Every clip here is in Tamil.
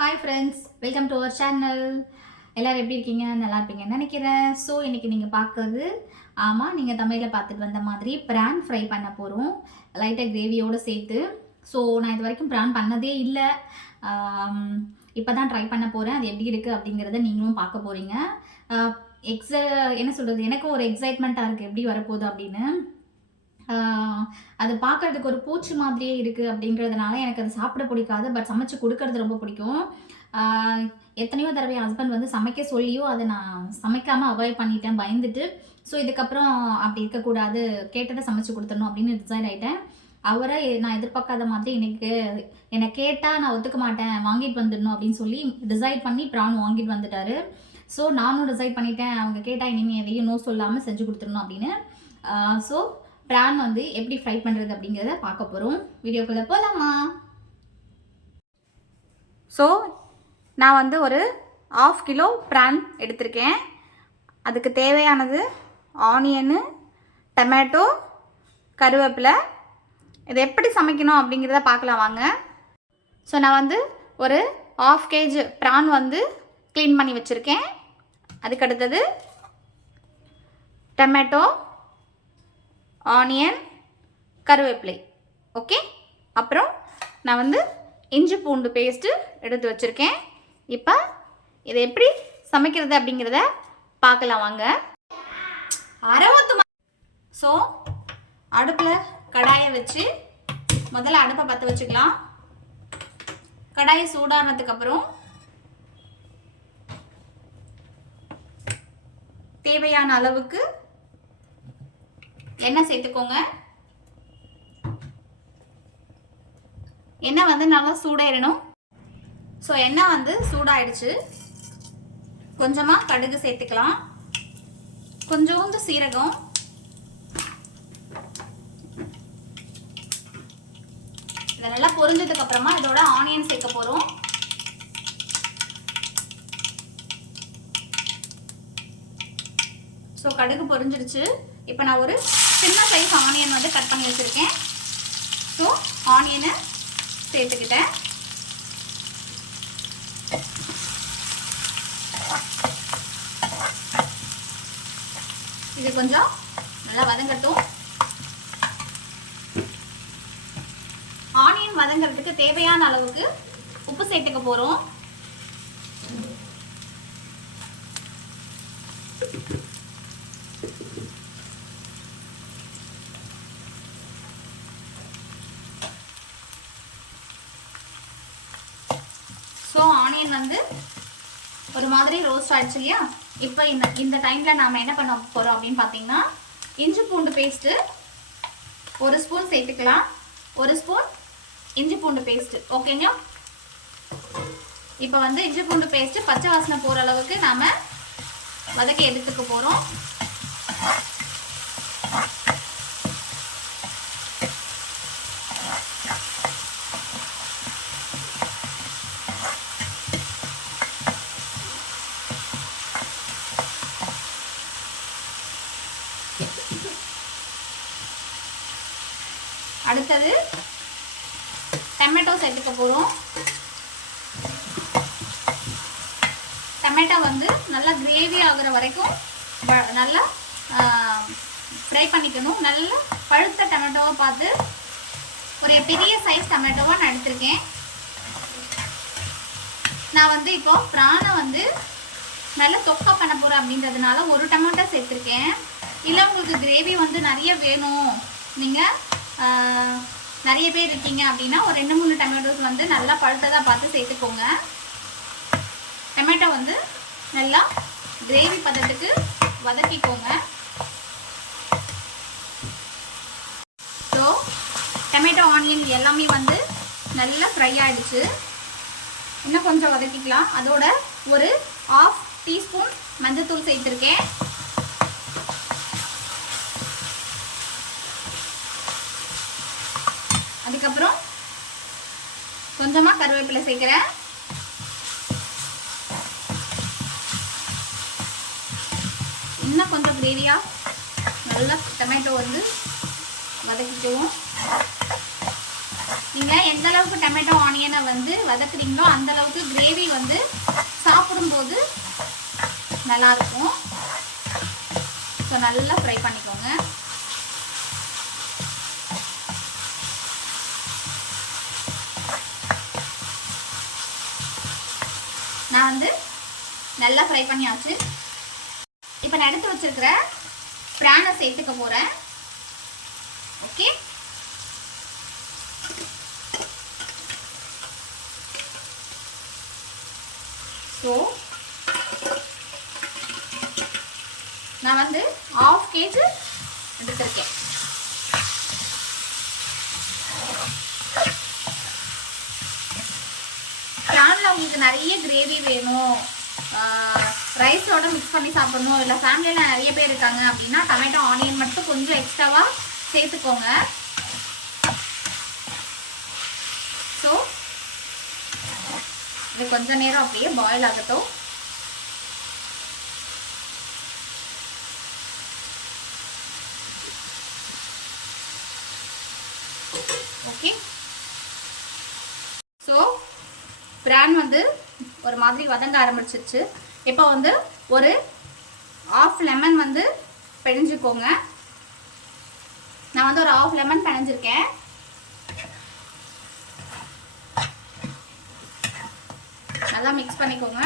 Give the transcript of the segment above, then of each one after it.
Hi friends welcome to our channel எல்லோரும் எப்படி இருக்கீங்க? நல்லா இருப்பீங்கன்னு நினைக்கிறேன். ஸோ இன்றைக்கி நீங்கள் பார்க்குறது ஆமாம் நீங்கள் தமிழில் பார்த்துட்டு வந்த மாதிரி ப்ரான் ஃப்ரை பண்ண போகிறோம் லைட்டாக கிரேவியோடு சேர்த்து. ஸோ நான் இது வரைக்கும் ப்ரான் பண்ணதே இல்லை. இப்போ தான் ட்ரை பண்ண போகிறேன் அது எப்படி இருக்குது அப்படிங்கிறத நீங்களும் பார்க்க போகிறீங்க எக்ஸ என்ன சொல்கிறது எனக்கும் ஒரு எக்ஸைட்மெண்ட்டாக இருக்குது எப்படி வரப்போகுது அப்படின்னு. அது பார்க்கறதுக்கு ஒரு பூச்சி மாதிரியே இருக்குது அப்படிங்கிறதுனால எனக்கு அது சாப்பிட பிடிக்காது. பட் சமைச்சு கொடுக்கறது ரொம்ப பிடிக்கும். எத்தனையோ தடவை என் ஹஸ்பண்ட் வந்து சமைக்க சொல்லியோ அதை நான் சமைக்காமல் அவாய்ட் பண்ணிட்டேன் பயந்துட்டு. ஸோ இதுக்கப்புறம் அப்படி இருக்கக்கூடாது கேட்டதை சமைச்சு கொடுத்துடணும் அப்படின்னு டிசைட் ஆகிட்டேன் அவரை நான் எதிர்பார்க்காத மாதிரி எனக்கு என்னை கேட்டால் நான் ஒத்துக்க மாட்டேன் வாங்கிட்டு வந்துடணும் அப்படின்னு சொல்லி டிசைட் பண்ணி ப்ரான் வாங்கிட்டு வந்துட்டாரு. ஸோ நானும் டிசைட் பண்ணிட்டேன் அவங்க கேட்டால் இனிமேல் எதையும் நோ சொல்லாமல் செஞ்சு கொடுத்துடணும் அப்படின்னு. ஸோ ப்ரான் வந்து எப்படி ஃப்ரை பண்ணுறது அப்படிங்கிறத பார்க்க போகிறோம் வீடியோக்குள்ளே போகலாமா ஸோ நான் வந்து ஒரு ஆஃப் கிலோ ப்ரான் எடுத்திருக்கேன். அதுக்கு தேவையானது ஆனியனு டமேட்டோ கருவேப்பிலை. இதை எப்படி சமைக்கணும் அப்படிங்கிறத பார்க்கலாம் வாங்க. ஸோ நான் வந்து ஒரு ஆஃப் கேஜ் ப்ரான் வந்து க்ளீன் பண்ணி வச்சுருக்கேன். அதுக்கு அடுத்தது ஆனியன் கருவேப்பிலை. ஓகே அப்புறம் நான் வந்து இஞ்சி பூண்டு பேஸ்ட்டு எடுத்து வச்சுருக்கேன். இப்போ இதை எப்படி சமைக்கிறது அப்படிங்கிறத பார்க்கலாம் வாங்க. அறுபத்து ஸோ அடுப்பில் கடாயை வச்சு முதல்ல அடுப்பை பற்ற வச்சுக்கலாம். கடாயை சூடானதுக்கப்புறம் தேவையான அளவுக்கு எண்ணெய் சேர்த்துக்கோங்க. எண்ணெய் வந்து நல்லா சூடாயிடணும் ஸோ எண்ணெய் வந்து சூடாயிடுச்சு. கொஞ்சமாக கடுகு சேர்த்துக்கலாம். கொஞ்சோண்டு சீரகம். இதை நல்லா பொரிஞ்சதுக்கு அப்புறமா இதோட ஆனியன் சேர்க்க போகிறோம் ஸோ கடுகு பொரிஞ்சிருச்சு இப்போ நான் ஒரு சின்ன சைஸ் ஆனியன் வந்து கட் பண்ணி வச்சுருக்கேன். ஸோ ஆனியனை சேர்த்துக்கிட்டேன். இது கொஞ்சம் நல்லா வதங்கட்டும். ஆனியன் வதங்கிறதுக்கு தேவையான அளவுக்கு உப்பு சேர்த்துக்க போகிறோம் வெங்காயம் வந்து ஒரு மாதிரி ரோஸ்ட் ஆயிடுச்சு இல்லையா? இப்போ இந்த இந்த டைமில் நாம் என்ன பண்ண போகிறோம் அப்படின்னு பார்த்தீங்கன்னா இஞ்சி பூண்டு பேஸ்ட்டு ஒரு ஸ்பூன் சேர்த்துக்கலாம். ஒரு ஸ்பூன் இஞ்சி பூண்டு பேஸ்ட்டு ஓகேங்க இப்போ வந்து இஞ்சி பூண்டு பேஸ்ட்டு பச்சை வாசனை போகிற அளவுக்கு நாம் வதக்கி எடுத்துக்க போகிறோம் அடுத்தது டொமேட்டோ சேர்த்துக்க போகிறோம் டொமேட்டோ வந்து நல்லா கிரேவி ஆகுற வரைக்கும் நல்லா ஃப்ரை பண்ணிக்கணும். நல்லா பழுத்த டொமேட்டோவை பார்த்து ஒரு பெரிய சைஸ் டொமேட்டோவாக நான் எடுத்திருக்கேன். நான் வந்து இப்போ பிரானை வந்து நல்லா தொக்கா பண்ண போகிறேன் அப்படின்றதுனால ஒரு டொமேட்டோ சேர்த்துருக்கேன். இல்லை உங்களுக்கு கிரேவி வந்து நிறைய வேணும். நீங்கள் நிறைய பேர் இருக்கீங்க அப்படின்னா ஒரு ரெண்டு மூணு டொமேட்டோஸ் வந்து நல்லா பழுத்ததாக பார்த்து சேர்த்துக்கோங்க. டொமேட்டோ வந்து நல்லா கிரேவி பதத்துக்கு வதக்கிக்கோங்க. ஸோ டொமேட்டோ ஆனியன் எல்லாமே வந்து நல்லா ஃப்ரை ஆகிடுச்சு இன்னும் கொஞ்சம் வதக்கிக்கலாம். அதோட ஒரு ஆஃப் டீஸ்பூன் மஞ்சத்தூள் சேர்த்துருக்கேன். அதுக்கப்புறம் கொஞ்சமாக கருவேப்பிலை சேர்க்குறேன். இன்னும் கொஞ்சம் கிரேவியாக நல்லா டொமேட்டோ வந்து வதக்கிக்குவோம். நீங்கள் எந்த அளவுக்கு டொமேட்டோ ஆனியனை வந்து வதக்குறீங்களோ அந்த அளவுக்கு கிரேவி வந்து சாப்பிடும்போது நல்லாயிருக்கும் ஸோ நல்லா ஃப்ரை பண்ணிக்கோங்க. வந்து நல்லா ஃப்ரை பண்ணியாச்சு. இப்போ நான் எடுத்து வச்சிருக்கிற பிரானை சேர்த்துக்க போகிறேன் ஓகே? ஸோ நான் வந்து ஆஃப் கேஜி எடுத்திருக்கேன். உங்களுக்கு நிறைய கிரேவி வேணும். ரைஸோட மிக்ஸ் பண்ணி சாப்பிடணும். இல்லை ஃபேமிலியில் நிறைய பேர் இருக்காங்க அப்படின்னா டொமேட்டோ ஆனியன் மட்டும் கொஞ்சம் எக்ஸ்ட்ராவாக சேர்த்துக்கோங்க. ஸோ இது கொஞ்ச நேரம் அப்படியே பாயில் ஆகட்டும். ஓகே ஸோ பிரான் வந்து ஒரு மாதிரி வதங்க ஆரம்பிச்சிருச்சு. இப்போ வந்து ஒரு ஆஃப் லெமன் வந்து பிணைஞ்சிக்கோங்க நான் வந்து ஒரு ஆஃப் லெமன் பிணைஞ்சிருக்கேன் நல்லா மிக்ஸ் பண்ணிக்கோங்க.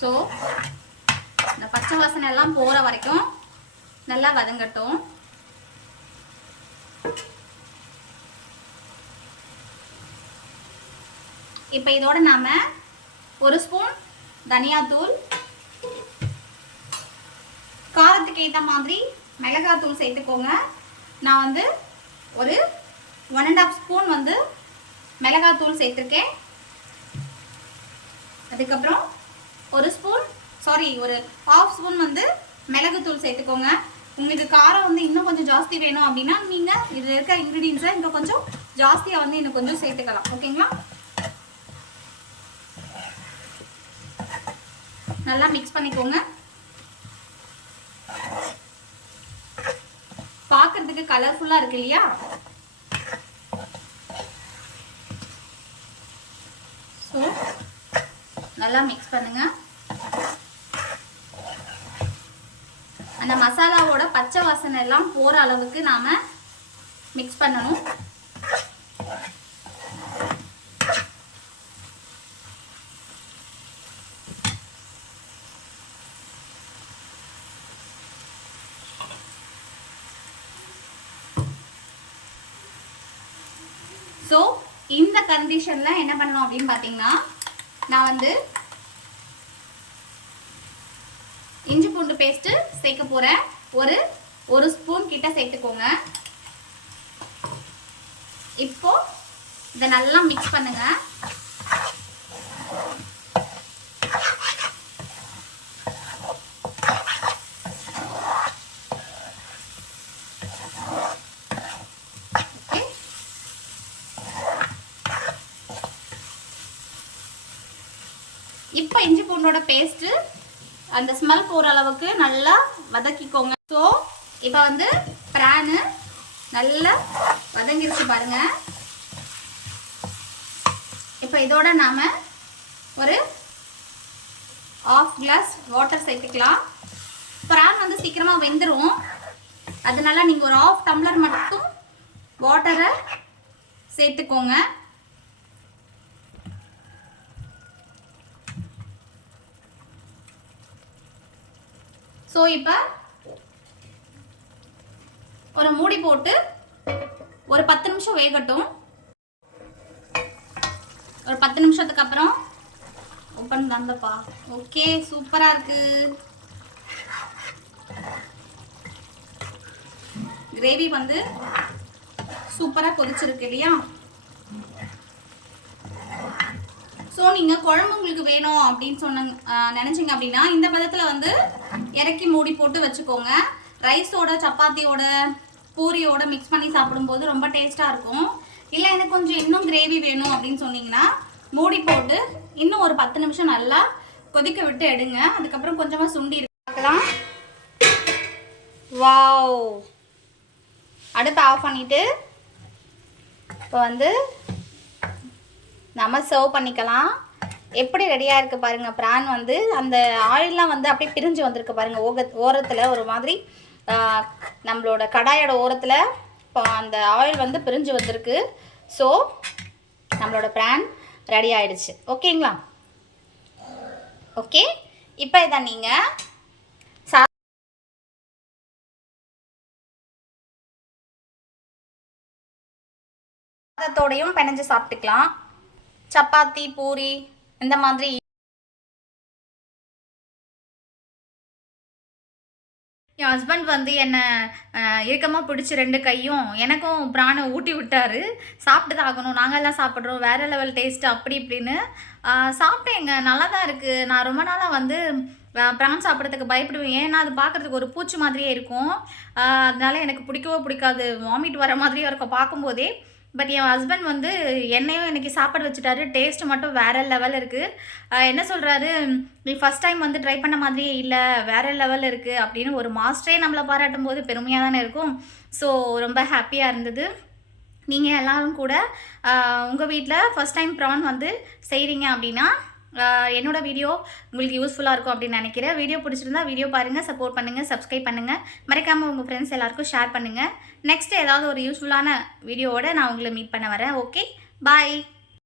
ஸோ இந்த பச்சை வாசனை எல்லாம் போகிற வரைக்கும் நல்லா வதங்கட்டும். இப்போ இதோட நாம ஒரு ஸ்பூன் தனியாத்தூள் காரத்துக்கு ஏற்ற மாதிரி மிளகாத்தூள் சேர்த்துக்கோங்க. நான் வந்து ஒரு ஒன் அண்ட் ஆஃப் ஸ்பூன் வந்து மிளகாத்தூள் சேர்த்துருக்கேன். அதுக்கப்புறம் ஒரு ஸ்பூன் சாரி ஒரு ஹாஃப் ஸ்பூன் வந்து மிளகுத்தூள் சேர்த்துக்கோங்க. உங்களுக்கு காரம் வந்து இன்னும் கொஞ்சம் ஜாஸ்தி வேணும் அப்படின்னா நீங்கள் இதில் இருக்க இன்க்ரீடியன்ஸை இன்னும் கொஞ்சம் ஜாஸ்தியாக வந்து இன்னும் கொஞ்சம் சேர்த்துக்கலாம். ஓகேங்களா? நல்லா மிக்ஸ் பண்ணிக்கோங்க. பார்க்கறதுக்கு கலர்ஃபுல்லாக இருக்கு இல்லையா? ஸோ நல்லா மிக்ஸ் பண்ணுங்க. அந்த மசாலாவோட பச்சை வாசனை எல்லாம் போகிற அளவுக்கு நாம் மிக்ஸ் பண்ணணும். ஸோ இந்த கண்டிஷனில் என்ன பண்ணணும் அப்படின்னு பார்த்தீங்கன்னா நான் வந்து இஞ்சி பூண்டு பேஸ்ட்டு சேர்க்க போகிறேன் ஒரு ஒரு ஸ்பூன் கிட்ட சேர்த்துக்கோங்க. இப்போ இதை நல்லா மிக்ஸ் பண்ணுங்க ஓகே இப்போ இஞ்சி பூண்டோட பேஸ்ட்டு அந்த ஸ்மெல் போகிற அளவுக்கு நல்லா வதக்கிக்கோங்க. ஸோ இப்போ வந்து ப்ரானு நல்லா வதங்கிருச்சு பாருங்க. இப்போ இதோட நாம் ஒரு ஆஃப் கிளாஸ் வாட்டர் சேர்த்துக்கலாம். ப்ரான் வந்து சீக்கிரமாக வெந்துடும் அதனால நீங்கள் ஒரு ஆஃப் டம்ளர் மட்டும் வாட்டரை சேர்த்துக்கோங்க. ஸோ இப்போ ஒரு மூடி போட்டு ஒரு பத்து நிமிஷம் வேகட்டும். ஒரு பத்து நிமிஷத்துக்கு அப்புறம் ஓப்பன் தந்தப்பா. ஓகே சூப்பராக இருக்கு. கிரேவி வந்து சூப்பராக கொதிச்சிருக்கு இல்லையா? ஸோ நீங்கள் குழம்பு உங்களுக்கு வேணும் அப்படின்னு சொன்னாங்க நினச்சிங்க அப்படின்னா இந்த பதத்தில் வந்து இறக்கி மூடி போட்டு வச்சுக்கோங்க. ரைஸோட சப்பாத்தியோட பூரியோட மிக்ஸ் பண்ணி சாப்பிடும்போது ரொம்ப டேஸ்ட்டாக இருக்கும். இல்லை எனக்கு கொஞ்சம் இன்னும் கிரேவி வேணும் அப்படின்னு சொன்னீங்கன்னா மூடி போட்டு இன்னும் ஒரு பத்து நிமிஷம் நல்லா கொதிக்க விட்டு எடுங்க. அதுக்கப்புறம் கொஞ்சமாக சுண்டி பார்க்கலாம். வாவ் அடுப்பை ஆஃப் பண்ணிவிட்டு இப்போ வந்து நம்ம சர்வ் பண்ணிக்கலாம். எப்படி ரெடியாக இருக்குது பாருங்கள் ப்ரான் வந்து அந்த ஆயிலெலாம் வந்து அப்படியே பிரிஞ்சு வந்திருக்கு பாருங்கள் ஓக ஓரத்தில் ஒரு மாதிரி நம்மளோட கடாயோட ஓரத்தில் இப்போ அந்த ஆயில் வந்து பிரிஞ்சு வந்திருக்கு. ஸோ நம்மளோட ப்ரான் ரெடி ஆயிடுச்சு. ஓகேங்களா ஓகே இப்போ இதை நீங்கள் சா சாதத்தோடையும் பிணைஞ்சு சாப்பிட்டுக்கலாம். சப்பாத்தி பூரி இந்த மாதிரி என் ஹஸ்பண்ட் வந்து என்னை இறுக்கமாக பிடிச்சி ரெண்டு கையும் எனக்கும் பிராணை ஊட்டி விட்டாரு. சாப்பிட்டு தான் ஆகணும். நாங்கள் எல்லாம் சாப்பிட்றோம். வேறு லெவல் டேஸ்ட் அப்படி இப்படின்னு சாப்பிட்டேங்க. நல்லா தான் இருக்குது நான் ரொம்ப நாளாக வந்து பிரான் சாப்பிட்றதுக்கு பயப்படுவேன். ஏன்னா அது பார்க்குறதுக்கு ஒரு பூச்சி மாதிரியே இருக்கும். அதனால எனக்கு பிடிக்கவோ பிடிக்காது. வாமிட் வர மாதிரியே இருக்கும் பார்க்கும்போதே. பட் என் ஹஸ்பண்ட் வந்து என்னையும் இன்றைக்கி சாப்பாடு வச்சுட்டாரு. டேஸ்ட் மட்டும் வேறு லெவல் இருக்குது என்ன சொல்கிறாரு நீ ஃபஸ்ட் டைம் வந்து ட்ரை பண்ண மாதிரியே இல்லை. வேறு லெவல் இருக்குது அப்படின்னு ஒரு மாஸ்டரே நம்மளை பாராட்டும் போது பெருமையாக தானே இருக்கும். ஸோ ரொம்ப ஹாப்பியாக இருந்தது. நீங்கள் எல்லோரும் கூட உங்கள் வீட்டில் ஃபஸ்ட் டைம் ப்ரான் வந்து செய்கிறீங்க அப்படின்னா என்னோட வீடியோ உங்களுக்கு யூஸ்ஃபுல்லாக இருக்கும் அப்படின்னு நினைக்கிறேன். வீடியோ பிடிச்சிருந்தா வீடியோ பாருங்கள் சப்போர்ட் பண்ணுங்கள் சப்ஸ்கிரைப் பண்ணுங்கள் மறக்காமல் உங்கள் ஃப்ரெண்ட்ஸ் எல்லாருக்கும் ஷேர் பண்ணுங்கள் நெக்ஸ்ட் ஏதாவது ஒரு யூஸ்ஃபுல்லான வீடியோவோட நான் உங்களை மீட் பண்ண வரேன். Okay bye